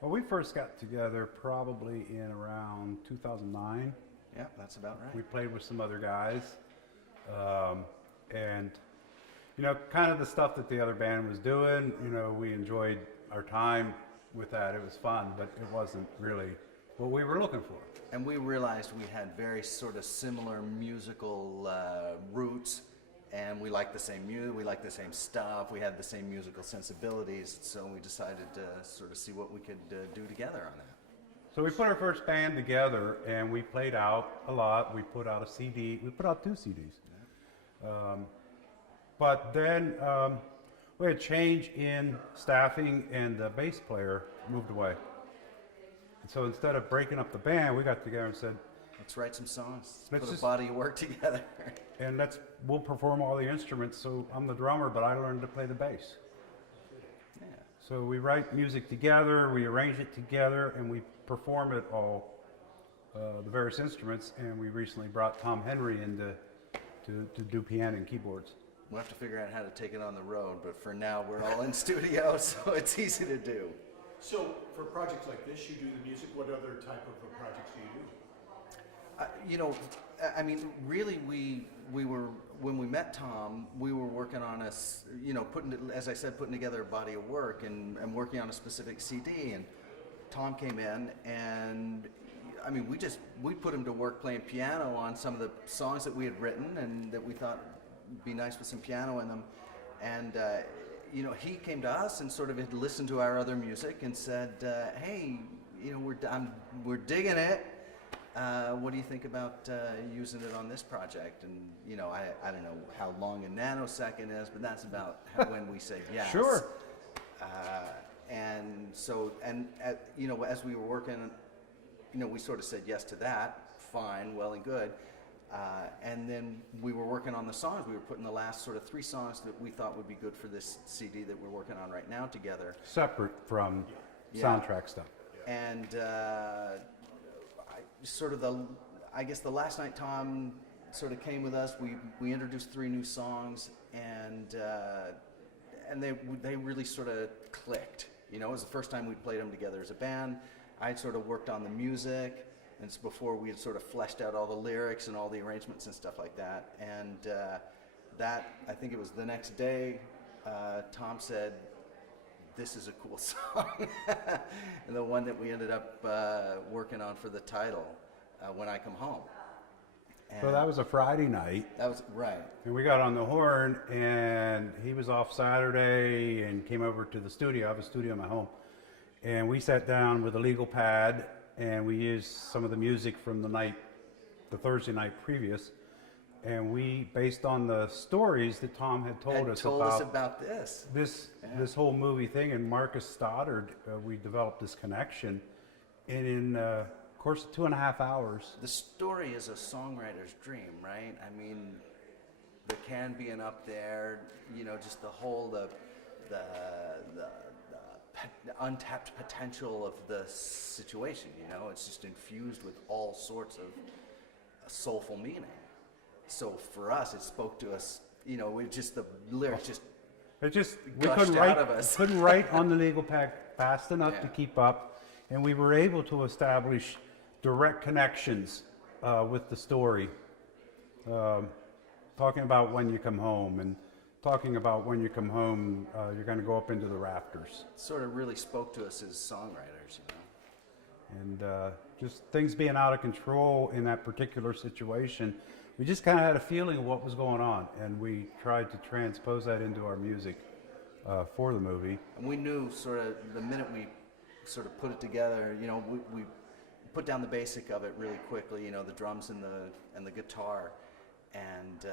Well, we first got together probably in around 2009. Yeah, that's about right. We played with some other guys, and kind of the stuff that the other band was doing. We enjoyed our time with that. It was fun, but it wasn't really what we were looking for. And we realized we had very sort of similar musical roots, and we liked the same music, we liked the same stuff, we had the same musical sensibilities, so we decided to sort of see what we could do together on that. So we put our first band together, and we played out a lot. We put out a CD. We put out 2 CDs. But then we had a change in staffing, and the bass player moved away. And so instead of breaking up the band, we got together and said, let's write some songs. Let's put just a body of work together. And we'll perform all the instruments. So I'm the drummer, but I learned to play the bass. Yeah. So we write music together, we arrange it together, and we perform it all, the various instruments. And we recently brought Tom Henry in to do piano and keyboards. We'll have to figure out how to take it on the road, but for now we're all in studio, so it's easy to do. So for projects like this, you do the music. What other type of projects do you do? Really, we were, when we met Tom, we were working on putting together a body of work and working on a specific CD. And Tom came in, and we put him to work playing piano on some of the songs that we had written and that we thought would be nice with some piano in them. And he came to us and sort of had listened to our other music and said, "Hey, we're digging it. What do you think about using it on this project?" And I don't know how long a nanosecond is, but that's about when we say yes. Sure. As we were working, we sort of said yes to that. Fine, well and good. And then we were working on the songs. We were putting the last sort of 3 songs that we thought would be good for this CD that we're working on right now together. Separate from soundtrack stuff. And I guess the last night Tom sort of came with us, we introduced 3 new songs, and they really sort of clicked. It was the first time we'd played them together as a band. I'd sort of worked on the music, and it's before we had sort of fleshed out all the lyrics and all the arrangements and stuff like that. And I think it was the next day, Tom said, "This is a cool song." And the one that we ended up working on for the title, "When I Come Home." And So that was a Friday night. that was right. And we got on the horn, and he was off Saturday and came over to the studio. I have a studio in my home. And we sat down with a legal pad, and we used some of the music from the Thursday night previous. And we, based on the stories that Tom had told us about this. This whole movie thing, and Marcus Stoddard, we developed this connection. And in course of 2.5 hours. The story is a songwriter's dream, right? I mean, the can being up there, just the untapped potential of the situation, it's just infused with all sorts of soulful meaning. So for us, it spoke to us, the lyrics we gushed out of us. couldn't write on the legal pad fast enough to Yeah. keep up, and we were able to establish direct connections with the story, talking about when you come home, and talking about when you come home, you're going to go up into the rafters. Sort of really spoke to us as songwriters, And just things being out of control in that particular situation, we just kind of had a feeling of what was going on, and we tried to transpose that into our music for the movie. And we knew sort of the minute we sort of put it together, we put down the basic of it really quickly, the drums and the guitar, and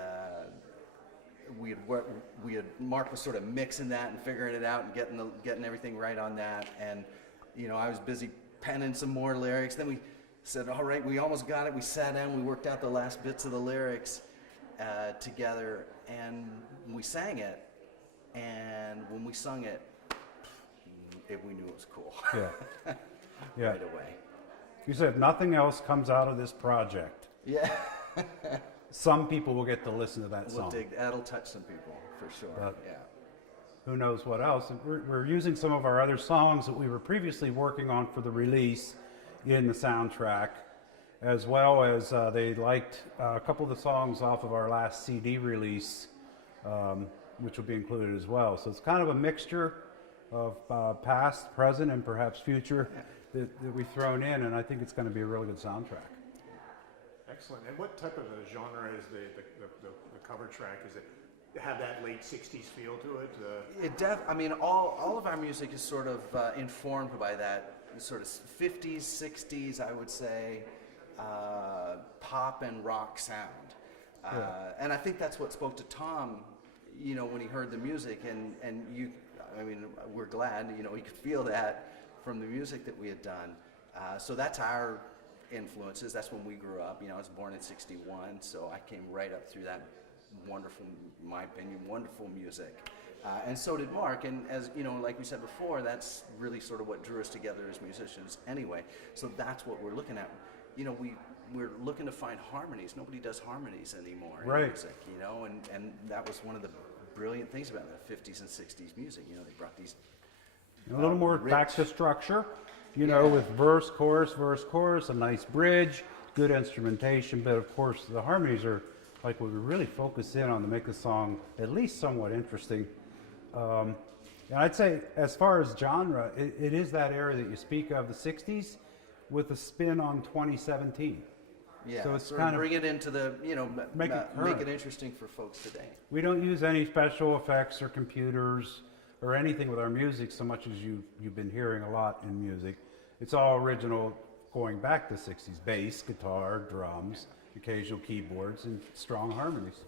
Mark was sort of mixing that and figuring it out and getting everything right on that, and I was busy penning some more lyrics. Then we said, all right, we almost got it. We sat down, we worked out the last bits of the lyrics together, and we sang it. And when we sung it, we knew it was cool. Yeah. Yeah. Right away. You said nothing else comes out of this project. Yeah. Some people will get to listen to that song. That'll touch some people for sure. But yeah. who knows what else. And we're using some of our other songs that we were previously working on for the release in the soundtrack, as well as they liked a couple of the songs off of our last CD release, which will be included as well. So it's kind of a mixture of past, present, and perhaps future that we've thrown in, and I think it's going to be a really good soundtrack. Excellent. And what type of a genre is the cover track? Is it have that late 60s feel to it? I mean, all of our music is sort of informed by that sort of 50s, 60s, I would say, pop and rock sound. And I think that's what spoke to Tom, you know, when he heard the music. And you, I mean, we're glad, you know, he could feel that from the music that we had done. So that's our influences. That's when we grew up. You know, I was born in '61, so I came right up through that wonderful, in my opinion, wonderful music. And so did Mark. And as you know, like we said before, that's really sort of what drew us together as musicians anyway. So that's what we're looking at. You know, we're looking to find harmonies. Nobody does harmonies anymore in music, you know, and that was one of the brilliant things about the 50s and 60s music. You know, they brought these A little more back to structure, you know, with verse, chorus, a nice bridge, good instrumentation, but of course the harmonies are like what we really focus in on to make the song at least somewhat interesting. And I'd say as far as genre, it is that era that you speak of, the 60s, with a spin on 2017. Yeah, so it's sort kind of bring it into the, you know, make it interesting for folks today. We don't use any special effects or computers or anything with our music so much as you've been hearing a lot in music. It's all original, going back to 60s, bass, guitar, drums, occasional keyboards, and strong harmonies.